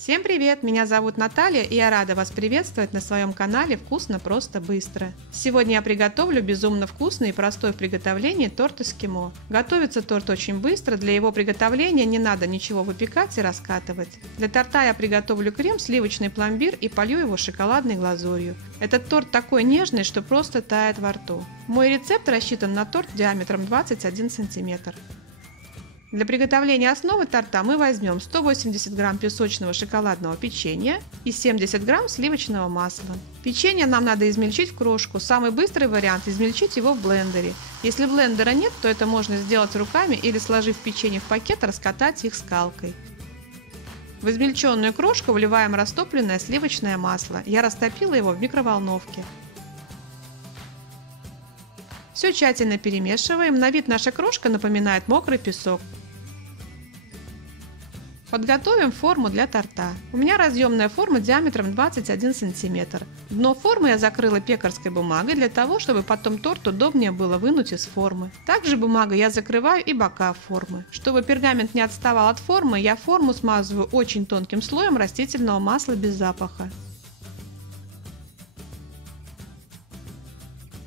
Всем привет! Меня зовут Наталья, и я рада вас приветствовать на своем канале «Вкусно, просто, быстро». Сегодня я приготовлю безумно вкусный и простой в приготовлении торт эскимо. Готовится торт очень быстро, для его приготовления не надо ничего выпекать и раскатывать. Для торта я приготовлю крем, сливочный пломбир и полью его шоколадной глазурью. Этот торт такой нежный, что просто тает во рту. Мой рецепт рассчитан на торт диаметром 21 см. Для приготовления основы торта мы возьмем 180 грамм песочного шоколадного печенья и 70 грамм сливочного масла. Печенье нам надо измельчить в крошку. Самый быстрый вариант – измельчить его в блендере. Если блендера нет, то это можно сделать руками или, сложив печенье в пакет, раскатать их скалкой. В измельченную крошку вливаем растопленное сливочное масло. Я растопила его в микроволновке. Все тщательно перемешиваем. На вид наша крошка напоминает мокрый песок. Подготовим форму для торта. У меня разъемная форма диаметром 21 см. Дно формы я закрыла пекарской бумагой для того, чтобы потом торт удобнее было вынуть из формы. Также бумагой я закрываю и бока формы. Чтобы пергамент не отставал от формы, я форму смазываю очень тонким слоем растительного масла без запаха.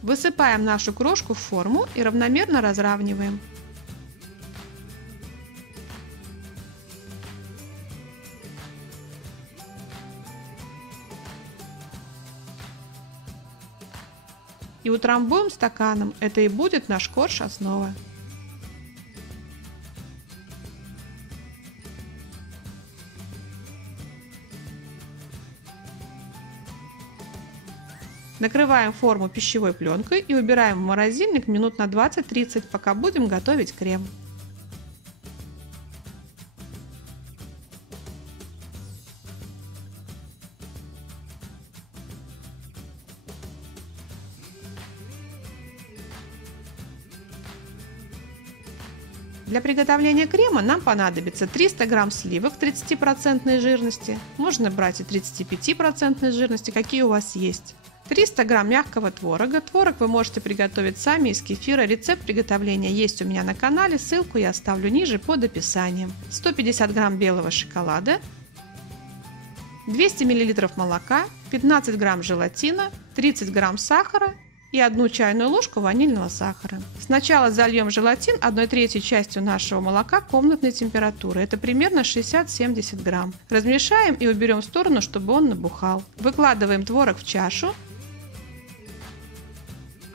Высыпаем нашу крошку в форму и равномерно разравниваем. И утрамбуем стаканом. Это и будет наш корж основа. Накрываем форму пищевой пленкой и убираем в морозильник минут на 20-30, пока будем готовить крем. Для приготовления крема нам понадобится 300 грамм сливок 30% жирности, можно брать и 35% жирности, какие у вас есть. 300 грамм мягкого творога. Творог вы можете приготовить сами из кефира. Рецепт приготовления есть у меня на канале, ссылку я оставлю ниже под описанием. 150 грамм белого шоколада, 200 мл молока, 15 грамм желатина, 30 грамм сахара и 1 чайную ложку ванильного сахара. Сначала зальем желатин 1/3 частью нашего молока комнатной температуры. Это примерно 60-70 грамм. Размешаем и уберем в сторону, чтобы он набухал. Выкладываем творог в чашу.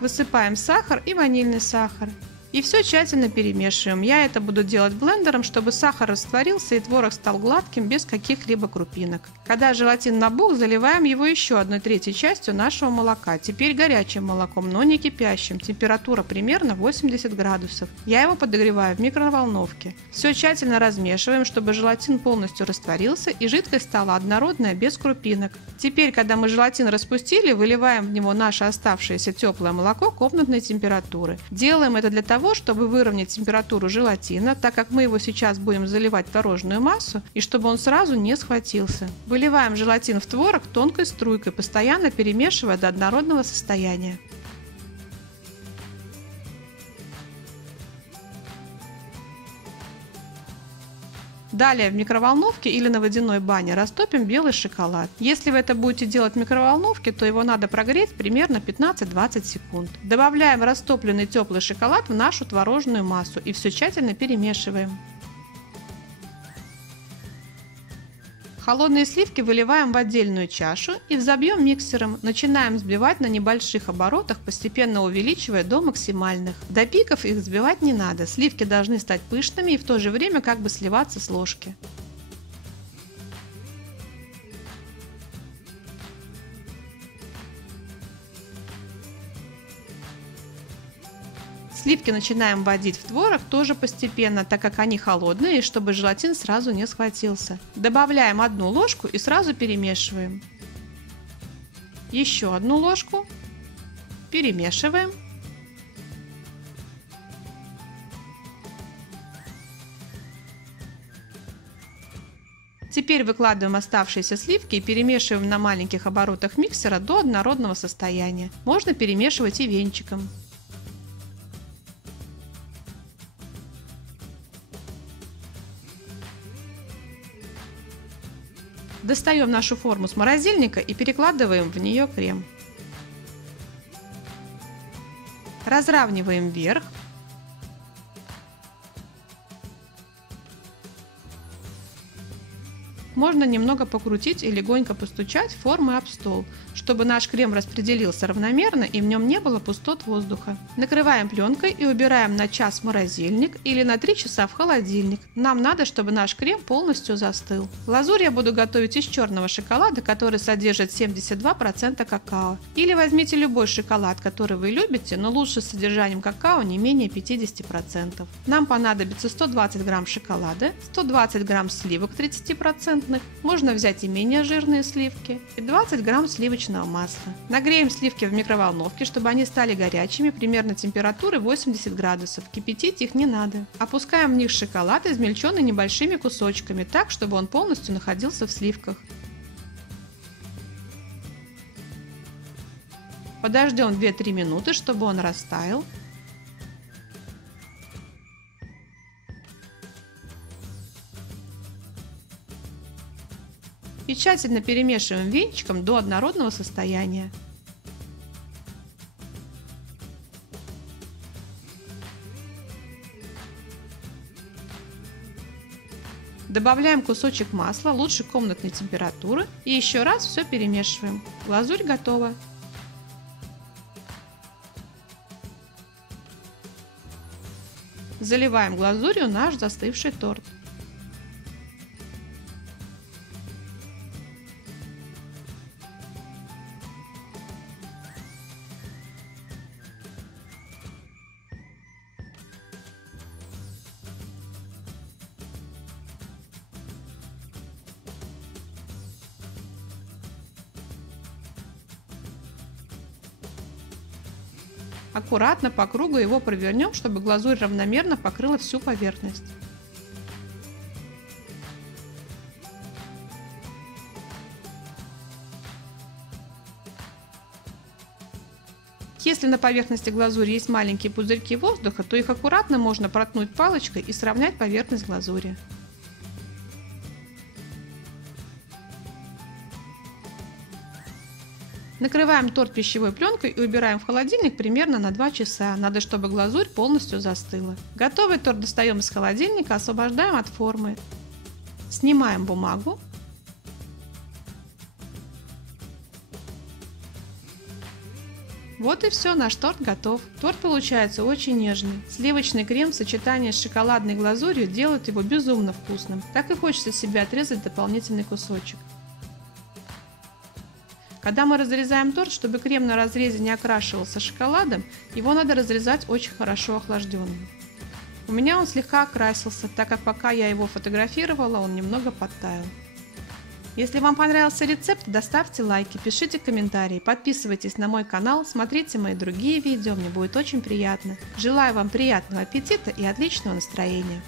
Высыпаем сахар и ванильный сахар. И все тщательно перемешиваем. Я это буду делать блендером, чтобы сахар растворился и творог стал гладким, без каких-либо крупинок. Когда желатин набух, заливаем его еще 1/3 частью нашего молока. Теперь горячим молоком, но не кипящим. Температура примерно 80 градусов. Я его подогреваю в микроволновке. Все тщательно размешиваем, чтобы желатин полностью растворился и жидкость стала однородная, без крупинок. Теперь, когда мы желатин распустили, выливаем в него наше оставшееся теплое молоко комнатной температуры. Делаем это для того, чтобы выровнять температуру желатина, так как мы его сейчас будем заливать в творожную массу, и чтобы он сразу не схватился. Выливаем желатин в творог тонкой струйкой, постоянно перемешивая до однородного состояния. Далее в микроволновке или на водяной бане растопим белый шоколад. Если вы это будете делать в микроволновке, то его надо прогреть примерно 15-20 секунд. Добавляем растопленный теплый шоколад в нашу творожную массу и все тщательно перемешиваем. Холодные сливки выливаем в отдельную чашу и взобьем миксером. Начинаем взбивать на небольших оборотах, постепенно увеличивая до максимальных. До пиков их взбивать не надо. Сливки должны стать пышными и в то же время как бы сливаться с ложки. Сливки начинаем вводить в творог тоже постепенно, так как они холодные, и чтобы желатин сразу не схватился. Добавляем 1 ложку и сразу перемешиваем. Еще 1 ложку. Перемешиваем. Теперь выкладываем оставшиеся сливки и перемешиваем на маленьких оборотах миксера до однородного состояния. Можно перемешивать и венчиком. Достаем нашу форму с морозильника и перекладываем в нее крем. Разравниваем верх. Можно немного покрутить и легонько постучать формой об стол, чтобы наш крем распределился равномерно и в нем не было пустот воздуха. Накрываем пленкой и убираем на час в морозильник или на 3 часа в холодильник. Нам надо, чтобы наш крем полностью застыл. Глазурь я буду готовить из черного шоколада, который содержит 72% какао. Или возьмите любой шоколад, который вы любите, но лучше с содержанием какао не менее 50%. Нам понадобится 120 грамм шоколада, 120 грамм сливок 30%, можно взять и менее жирные сливки, и 20 грамм сливочного масла. Нагреем сливки в микроволновке, чтобы они стали горячими, примерно температуры 80 градусов. Кипятить их не надо. Опускаем в них шоколад, измельченный небольшими кусочками, так, чтобы он полностью находился в сливках. Подождем 2-3 минуты, чтобы он растаял. И тщательно перемешиваем венчиком до однородного состояния. Добавляем кусочек масла, лучше комнатной температуры, и еще раз все перемешиваем. Глазурь готова. Заливаем глазурью наш застывший торт. Аккуратно по кругу его провернем, чтобы глазурь равномерно покрыла всю поверхность. Если на поверхности глазури есть маленькие пузырьки воздуха, то их аккуратно можно проткнуть палочкой и сравнять поверхность глазури. Накрываем торт пищевой пленкой и убираем в холодильник примерно на 2 часа. Надо, чтобы глазурь полностью застыла. Готовый торт достаем из холодильника, освобождаем от формы. Снимаем бумагу. Вот и все, наш торт готов. Торт получается очень нежный. Сливочный крем в сочетании с шоколадной глазурью делает его безумно вкусным. Так и хочется себе отрезать дополнительный кусочек. Когда мы разрезаем торт, чтобы крем на разрезе не окрашивался шоколадом, его надо разрезать очень хорошо охлажденным. У меня он слегка окрасился, так как пока я его фотографировала, он немного подтаял. Если вам понравился рецепт, ставьте лайки, пишите комментарии, подписывайтесь на мой канал, смотрите мои другие видео, мне будет очень приятно. Желаю вам приятного аппетита и отличного настроения!